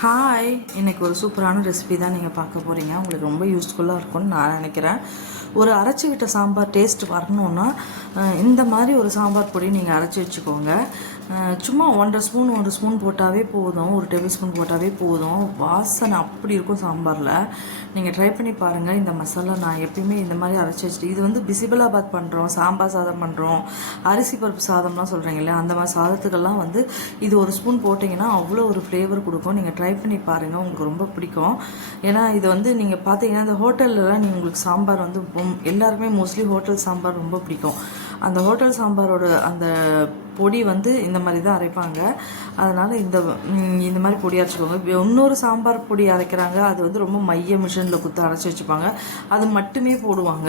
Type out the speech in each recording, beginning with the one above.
Hi இன்றைக்கி ஒரு சூப்பரான ரெசிபி தான் நீங்கள் பார்க்க போகிறீங்க உங்களுக்கு ரொம்ப யூஸ்ஃபுல்லாக இருக்கும்னு நான் நினைக்கிறேன். ஒரு அரைச்சிக்கிட்ட சாம்பார் டேஸ்ட் வரணுன்னா இந்த மாதிரி ஒரு சாம்பார் பொடி நீங்கள் அரைச்சி வச்சுக்கோங்க. சும்மா ஒன்றரை ஸ்பூன் ஒரு ஸ்பூன் போட்டாவே போதும். ஒரு டேபிள் ஸ்பூன் போட்டாவே போதும். வாசனை அப்படி இருக்கும் சாம்பாரில். நீங்கள் ட்ரை பண்ணி பாருங்கள் இந்த மசாலா நான் எப்பயுமே இந்த மாதிரி அரைச்சி வச்சுட்டு இது வந்து பிசிபலாபாத் பண்ணுறோம் சாம்பார் சாதம் பண்ணுறோம் அரிசி பருப்பு சாதம்லாம் சொல்கிறீங்க இல்லையா? அந்த மாதிரி சாதத்துக்கெல்லாம் வந்து இது ஒரு ஸ்பூன் போட்டிங்கன்னா அவ்வளோ ஒரு ஃப்ளேவர் கொடுக்கும். நீங்கள் ட்ரை பண்ணி பாருங்கள் உங்களுக்கு ரொம்ப பிடிக்கும். ஏன்னா இது வந்து நீங்கள் பார்த்தீங்கன்னா இந்த ஹோட்டல்லலாம் நீங்கள் உங்களுக்கு சாம்பார் வந்து எல்லாருமே மோஸ்ட்லி ஹோட்டல் சாம்பார் ரொம்ப பிடிக்கும். அந்த ஹோட்டல் சாம்பாரோட அந்த பொடி வந்து இந்த மாதிரி தான் அரைப்பாங்க. அதனால் இந்த இந்த மாதிரி பொடி அரைச்சிக்கோங்க. இன்னொரு சாம்பார் பொடி அரைக்கிறாங்க. அது வந்து ரொம்ப மைய மிஷினில் குத்து அரைச்சி வச்சுப்பாங்க. அது மட்டுமே போடுவாங்க.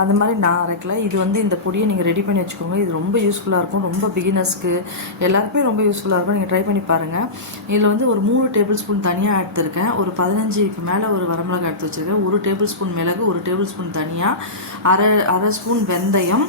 அந்த மாதிரி நான் அரைக்கல. இது வந்து இந்த பொடியை நீங்கள் ரெடி பண்ணி வச்சுக்கோங்க. இது ரொம்ப யூஸ்ஃபுல்லாக இருக்கும். ரொம்ப பிகினர்ஸ்க்கு எல்லாருக்குமே ரொம்ப யூஸ்ஃபுல்லாக இருக்கும். நீங்கள் ட்ரை பண்ணி பாருங்கள் இதில் வந்து ஒரு மூணு டேபிள் ஸ்பூன் தனியாக எடுத்துருக்கேன். ஒரு பதினஞ்சுக்கு மேலே ஒரு வரமிளகாய் எடுத்து வச்சுருக்கேன். ஒரு டேபிள் ஸ்பூன் மிளகு ஒரு டேபிள் ஸ்பூன் தனியாக அரை அரை ஸ்பூன் வெந்தயம்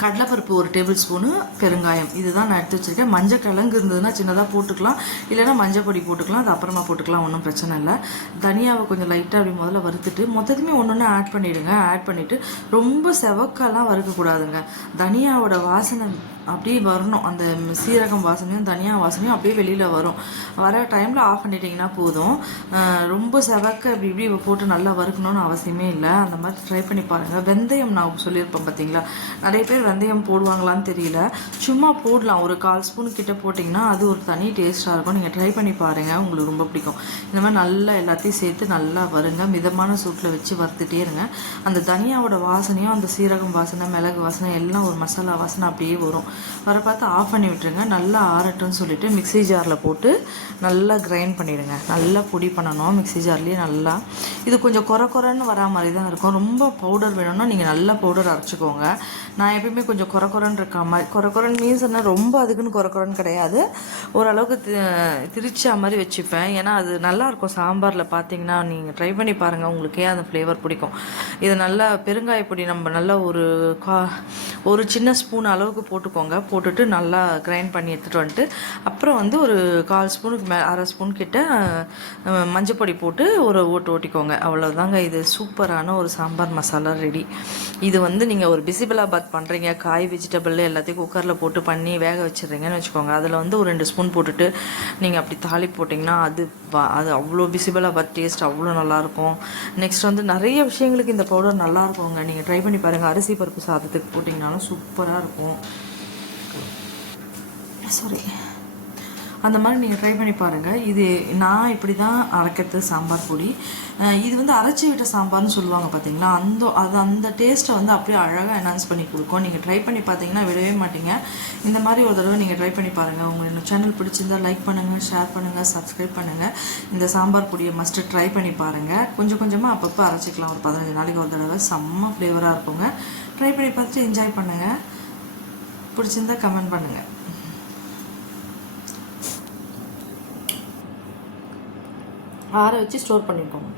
கடலைப்பருப்பு ஒரு டேபிள் ஸ்பூனு பெருங்காயம். இதுதான் நான் எடுத்து வச்சிருக்கேன். மஞ்சள் கிழங்கு இருந்ததுன்னா சின்னதாக போட்டுக்கலாம். இல்லைன்னா மஞ்சள் பொடி போட்டுக்கலாம். அது அப்புறமா போட்டுக்கலாம். ஒன்றும் பிரச்சனை இல்லை. தனியாவை கொஞ்சம் லைட்டாக அப்படி முதல்ல வறுத்துட்டு மொத்தத்துமே ஒன்று ஒன்று ஆட் பண்ணிவிடுங்க ஆட் பண்ணிவிட்டு ரொம்ப செவக்காலாம் வறுக்கக்கூடாதுங்க. தனியாவோட வாசனை அப்படியே வரணும். அந்த சீரகம் வாசனையும் தனியா வாசனையும் அப்படியே வெளியில் வரும். வர டைமில் ஆஃப் பண்ணிட்டீங்கன்னா போதும். ரொம்ப செவக்க இப்படி இப்படி போட்டு நல்லா வறுக்கணும்னு அவசியமே இல்லை. அந்த மாதிரி ட்ரை பண்ணி பாருங்கள் வெந்தயம் நான் சொல்லியிருப்பேன் பார்த்தீங்களா நிறைய பேர் வெந்தயம் போடுவாங்களான்னு தெரியல. சும்மா போடலாம். ஒரு கால் ஸ்பூன் கிட்ட போட்டிங்கன்னா அது ஒரு தனி டேஸ்ட்டாக இருக்கும். நீங்கள் ட்ரை பண்ணி பாருங்கள் உங்களுக்கு ரொம்ப பிடிக்கும். இந்த மாதிரி நல்லா எல்லாத்தையும் சேர்த்து நல்லா வருங்க மிதமான சூட்டில் வச்சு வறுத்துட்டே இருங்க. அந்த தனியாவோட வாசனையும் அந்த சீரகம் வாசனை மிளகு வாசனை எல்லாம் ஒரு மசாலா வாசனை அப்படியே வரும். வர பார்த்து ஆஃப் பண்ணி விட்டுருங்க. நல்லா ஆறட்டும்னு சொல்லிவிட்டு மிக்ஸி ஜாரில் போட்டு நல்லா கிரைண்ட் பண்ணிவிடுங்க நல்லா பொடி பண்ணணும். மிக்ஸி ஜார்லேயே நல்லா. இது கொஞ்சம் குறை குறைன்னு வரா மாதிரி தான் இருக்கும். ரொம்ப பவுடர் வேணும்னா நீங்கள் நல்லா பவுடர் அரைச்சிக்கோங்க. நான் எப்பயுமே கொஞ்சம் குறை குறைன்னு இருக்க மாதிரி குறை குறைன்னு மீன்ஸ் என்ன? ரொம்ப அதுக்குன்னு குறை குறைன்னு கிடையாது. ஓரளவுக்கு தி- திரிச்சா மாதிரி வச்சுப்பேன். ஏன்னா அது நல்லாயிருக்கும் சாம்பாரில் பார்த்தீங்கன்னா. நீங்கள் ட்ரை பண்ணி பாருங்கள் உங்களுக்கே அந்த ஃப்ளேவர் பிடிக்கும்? இது நல்லா பெருங்காய பொடி நம்ம நல்லா ஒரு கா ஒரு சின்ன ஸ்பூன் அளவுக்கு போட்டுக்கோங்க. போட்டுட்டு நல்லா கிரைண்ட் பண்ணி எடுத்துகிட்டு வந்துட்டு அப்புறம் வந்து ஒரு கால் ஸ்பூனுக்கு மே அரை ஸ்பூன் கிட்ட மஞ்சப்பொடி மஞ்சள் பொடி போட்டு ஒரு ஓட்டு ஓட்டிக்கோங்க. அவ்வளோதாங்க இது சூப்பரான ஒரு சாம்பார் மசாலா ரெடி. இது வந்து நீங்கள் ஒரு பிசிபலாபாத் பண்ணுறீங்க காய் வெஜிடபிள் எல்லாத்தையும் குக்கரில் போட்டு பண்ணி வேக வச்சிடுறீங்கன்னு வச்சுக்கோங்க. அதில் வந்து ஒரு ரெண்டு ஸ்பூன் போட்டுட்டு நீங்கள் அப்படி தாளி போட்டிங்கன்னா அது அது அவ்வளோ பிசிபலாபாத் டேஸ்ட் அவ்வளோ நல்லாயிருக்கும். நெக்ஸ்ட் வந்து நிறைய விஷயங்களுக்கு இந்த பவுடர் நல்லாயிருக்குங்க நீங்கள் ட்ரை பண்ணி பாருங்கள் அரிசி பருப்பு சாதத்துக்கு போட்டிங்கனாலும் சூப்பராக இருக்கும். சாரி அந்த மாதிரி நீங்கள் ட்ரை பண்ணி பாருங்கள் இது நான் இப்படி தான் அரைக்கிறது சாம்பார் பொடி. இது வந்து அரைச்சி விட்ட சாம்பார்னு சொல்லுவாங்க பார்த்தீங்களா அந்த அது அந்த டேஸ்ட்டை வந்து அப்படியே அழகாக என்ஹான்ஸ் பண்ணி கொடுக்கும். நீங்கள் ட்ரை பண்ணி பார்த்தீங்கன்னா விடவே மாட்டீங்க. இந்த மாதிரி ஒரு தடவை நீங்கள் ட்ரை பண்ணி பாருங்கள் உங்கள் சேனல் பிடிச்சிருந்தா லைக் பண்ணுங்கள் ஷேர் பண்ணுங்கள் சப்ஸ்கிரைப் பண்ணுங்கள் இந்த சாம்பார் பொடியை மஸ்ட்டு ட்ரை பண்ணி பாருங்கள் கொஞ்சம் கொஞ்சமாக அப்பப்போ அரைச்சிக்கலாம். ஒரு பதினஞ்சு நாளைக்கு ஒரு தடவை. செம்ம ஃப்ளேவராக இருக்குங்க. ட்ரை பண்ணி பார்த்துட்டு என்ஜாய் பண்ணுங்கள் பிடிச்சிருந்தா கமெண்ட் பண்ணுங்கள் ஆற வச்சு ஸ்டோர் பண்ணிக்கோங்க.